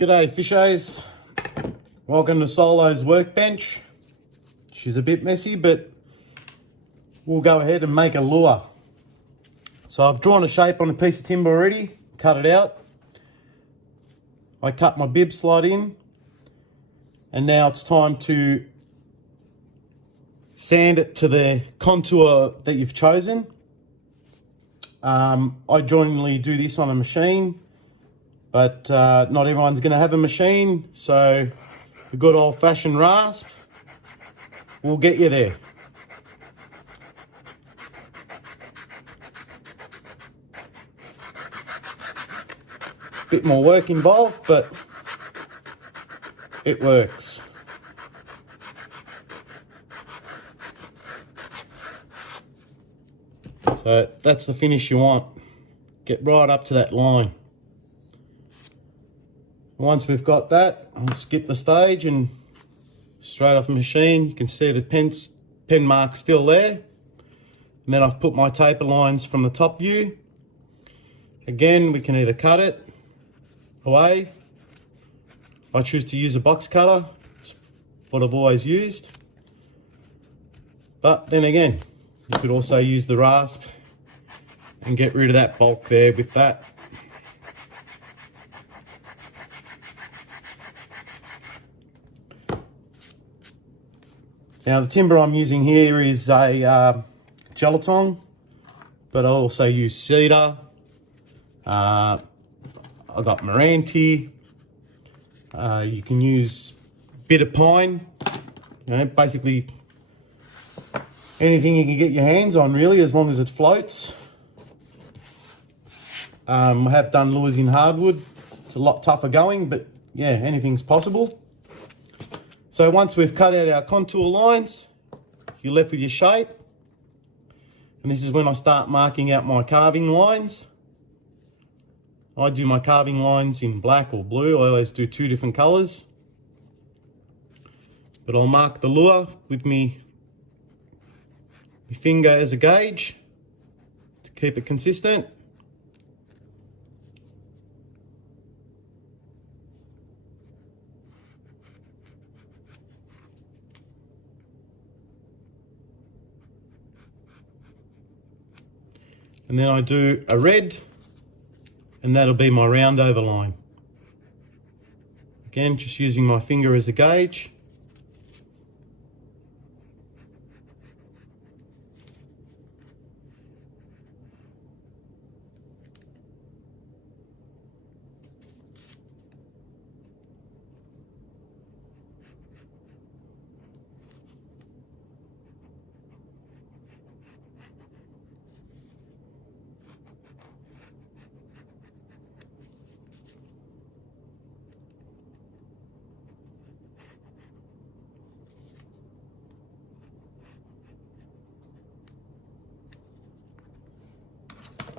G'day fishers, welcome to Solo's workbench. She's a bit messy, but we'll go ahead and make a lure. So I've drawn a shape on a piece of timber already, cut it out. I cut my bib slot in, and now it's time to sand it to the contour that you've chosen. I generally do this on a machine, but not everyone's going to have a machine, so the good old-fashioned rasp will get you there. Bit more work involved, but it works. So that's the finish you want. Get right up to that line. Once we've got that, I'll skip the stage and straight off the machine. You can see the pen mark still there. And then I've put my taper lines from the top view. Again, we can either cut it away. I choose to use a box cutter. It's what I've always used. But then again, you could also use the rasp and get rid of that bulk there with that. Now the timber I'm using here is a gelatong, but I also use cedar. I've got Meranti. You can use a bit of pine. You know, basically anything you can get your hands on, really, as long as it floats. I have done lures in hardwood. It's a lot tougher going, but yeah, anything's possible. So once we've cut out our contour lines, you're left with your shape. And this is when I start marking out my carving lines. I do my carving lines in black or blue. I always do two different colours. But I'll mark the lure with my finger as a gauge to keep it consistent. And then I do a red, and that'll be my round over line. Again, just using my finger as a gauge.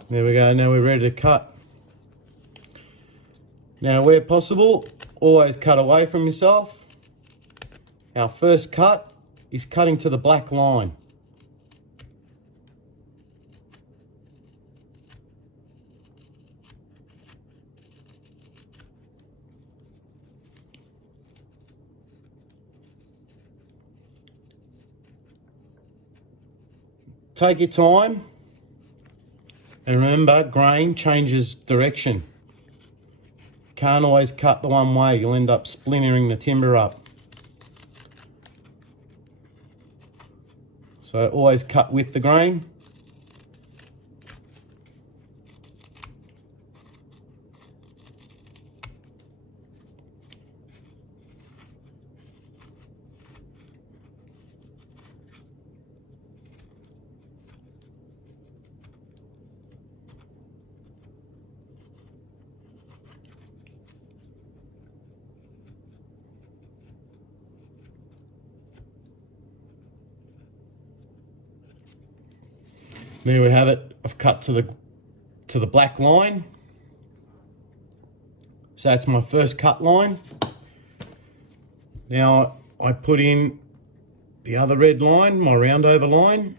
There we go, now we're ready to cut. Now where possible, always cut away from yourself. Our first cut is cutting to the black line. Take your time. And remember, grain changes direction. Can't always cut the one way, you'll end up splintering the timber up. So always cut with the grain. There we have it. I've cut to the black line. So that's my first cut line. Now I put in the other red line, my round over line.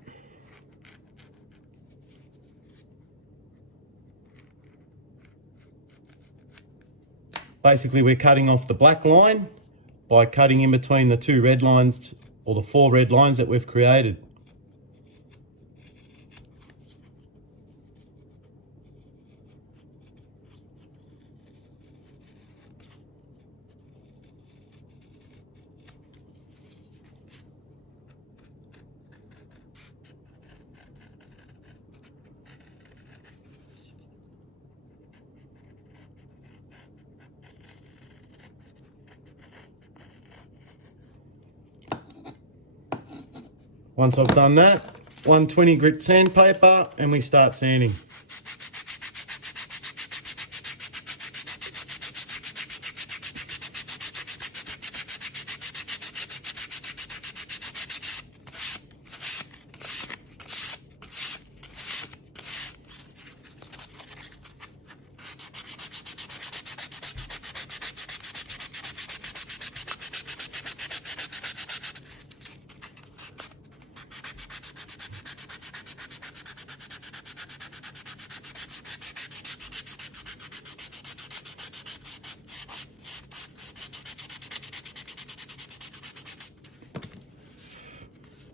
Basically, we're cutting off the black line by cutting in between the two red lines, or the 4 red lines that we've created. Once I've done that, 120 grit sandpaper, and we start sanding.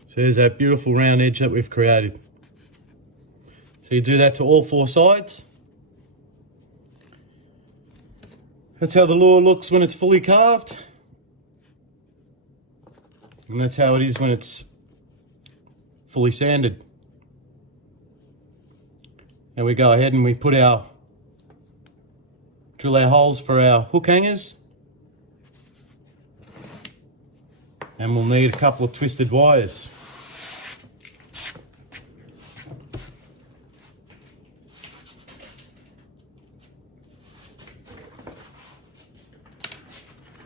So there's that beautiful round edge that we've created. So you do that to all 4 sides. That's how the lure looks when it's fully carved. And that's how it is when it's fully sanded. And we go ahead and we drill our holes for our hook hangers. And we'll need a couple of twisted wires.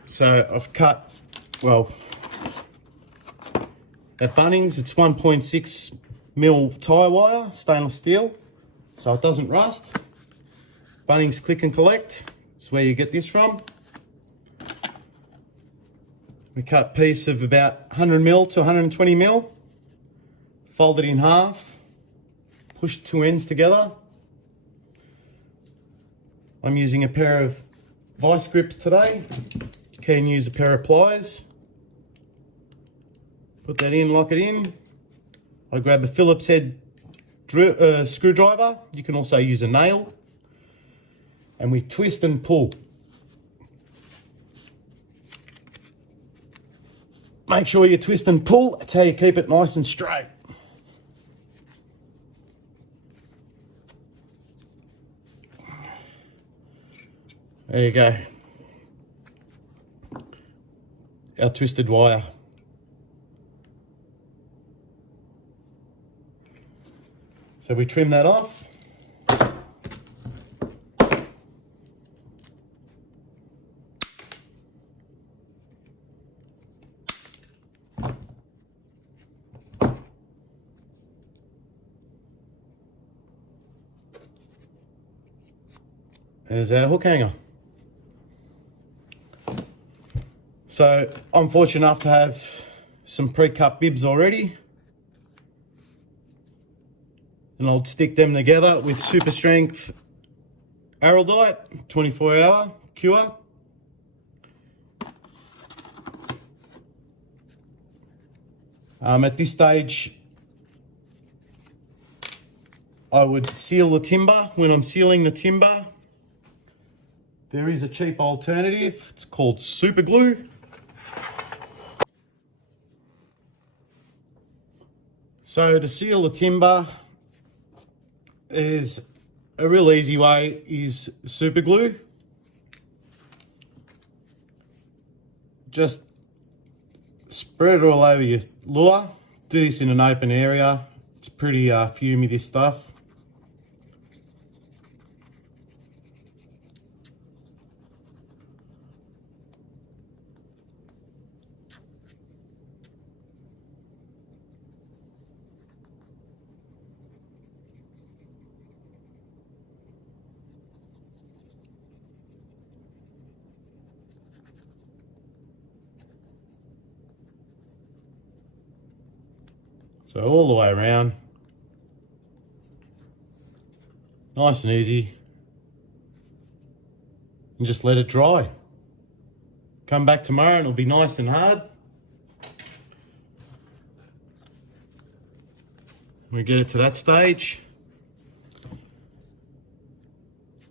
So I've cut, well, at Bunnings it's 1.6 mil tie wire, stainless steel, so it doesn't rust. Bunnings Click and Collect is where you get this from. We cut a piece of about 100 mil to 120 mil, fold it in half, push the 2 ends together. I'm using a pair of vice grips today. You can use a pair of pliers. Put that in, lock it in. I grab a Phillips head screwdriver. You can also use a nail. And we twist and pull. Make sure you twist and pull. That's how you keep it nice and straight. There you go. Our twisted wire. So we trim that off. There's our hook hanger. So I'm fortunate enough to have some pre-cut bibs already. And I'll stick them together with super strength araldite, 24-hour cure. At this stage, I would seal the timber. When I'm sealing the timber, there is a cheap alternative. It's called super glue. So to seal the timber, there's a real easy way, is super glue. Just spread it all over your lure. Do this in an open area. It's pretty fumey, this stuff. So all the way around, nice and easy. and just let it dry. Come back tomorrow and it'll be nice and hard. We get it to that stage. And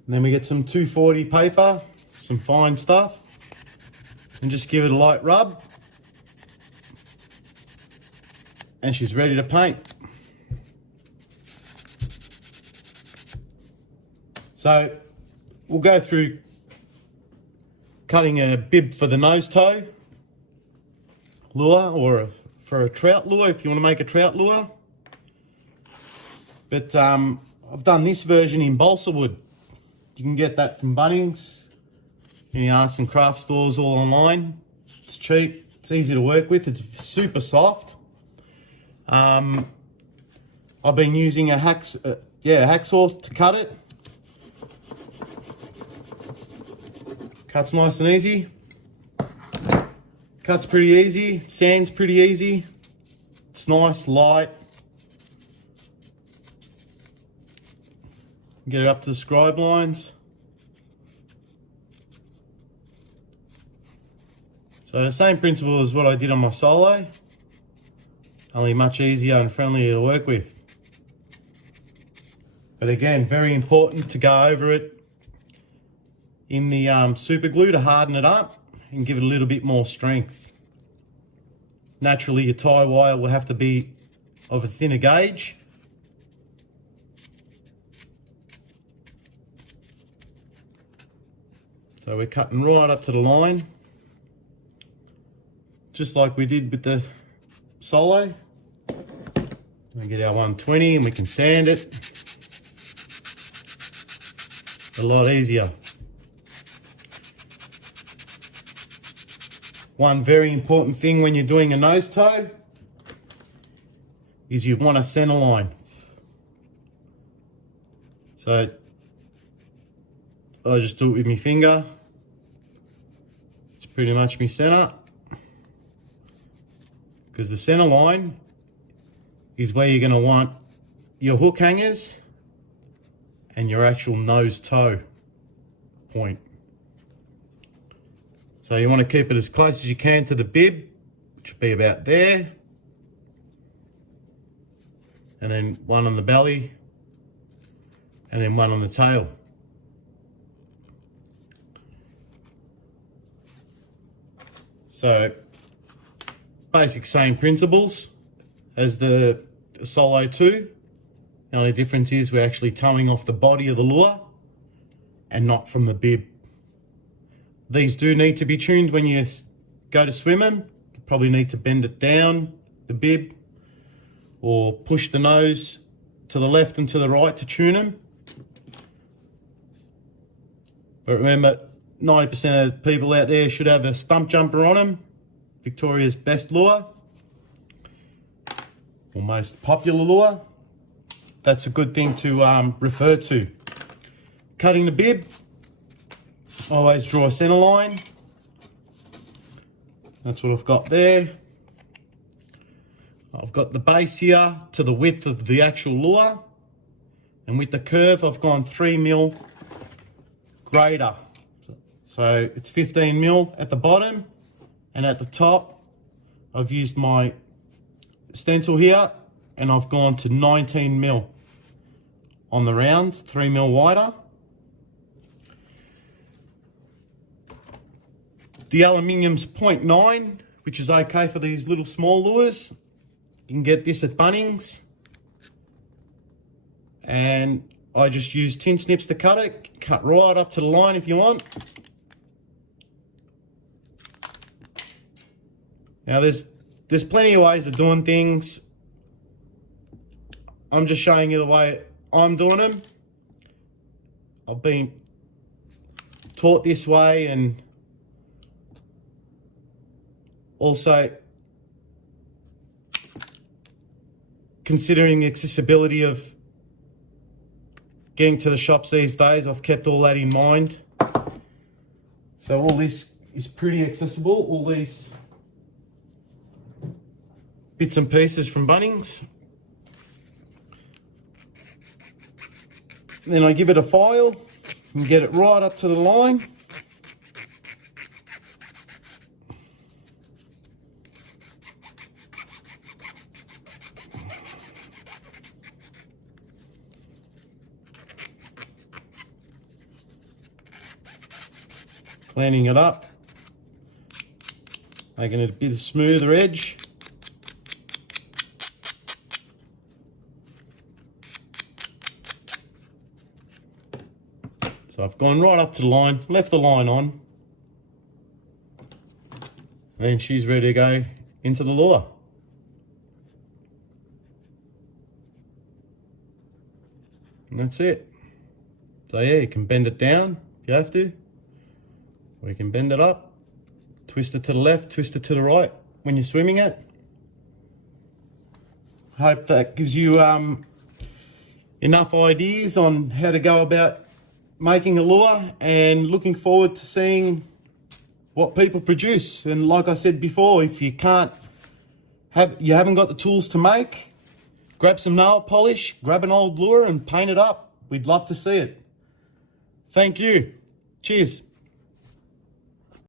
then we get some 240 paper, some fine stuff, and just give it a light rub. And she's ready to paint. So we'll go through cutting a bib for the nose toe lure, or for a trout lure if you want to make a trout lure. But I've done this version in balsa wood. You can get that from Bunnings, any arts and craft stores, all online. It's cheap, it's easy to work with, it's super soft. I've been using a hacksaw to cut it. Cuts nice and easy. Cuts pretty easy, sand's pretty easy. It's nice, light. Get it up to the scribe lines. So the same principle as what I did on my solo, only much easier and friendlier to work with. But again, very important to go over it in the super glue to harden it up and give it a little bit more strength. Naturally, your tie wire will have to be of a thinner gauge. So we're cutting right up to the line, just like we did with the solo. We get our 120 and we can sand it a lot easier. One very important thing when you're doing a nose toe is you want a center line. So I just do it with my finger. It's pretty much my center, because the center line is where you're going to want your hook hangers and your actual nose toe point. So you want to keep it as close as you can to the bib, which will be about there. And then one on the belly, and then one on the tail. So basic same principles as the Solo 2. The only difference is we're actually towing off the body of the lure and not from the bib. These do need to be tuned when you go to swim them. You probably need to bend it down, the bib, or push the nose to the left and to the right to tune them. But remember, 90% of people out there should have a stump jumper on them. Victoria's best lure, or most popular lure. That's a good thing to refer to. Cutting the bib, always draw a center line. That's what I've got there. I've got the base here to the width of the actual lure, and with the curve I've gone 3mm greater. So it's 15mm at the bottom, and at the top I've used my stencil here and I've gone to 19mm on the round, 3mm wider. The aluminium's 0.9, which is okay for these little small lures. You can get this at Bunnings. And I just use tin snips to cut it. Cut right up to the line if you want. Now there's plenty of ways of doing things. I'm just showing you the way I'm doing them. I've been taught this way, and also considering the accessibility of getting to the shops these days, I've kept all that in mind. So all this is pretty accessible, all these bits and pieces from Bunnings. Then I give it a file and get it right up to the line. cleaning it up, making it a bit smoother edge. So I've gone right up to the line, left the line on, and she's ready to go into the lure. And that's it. So yeah, you can bend it down if you have to, or you can bend it up, twist it to the left, twist it to the right when you're swimming it. Hope that gives you enough ideas on how to go about making a lure, and looking forward to seeing what people produce. And like I said before, if you haven't got the tools to make, grab some nail polish, grab an old lure and paint it up. We'd love to see it. Thank you. Cheers.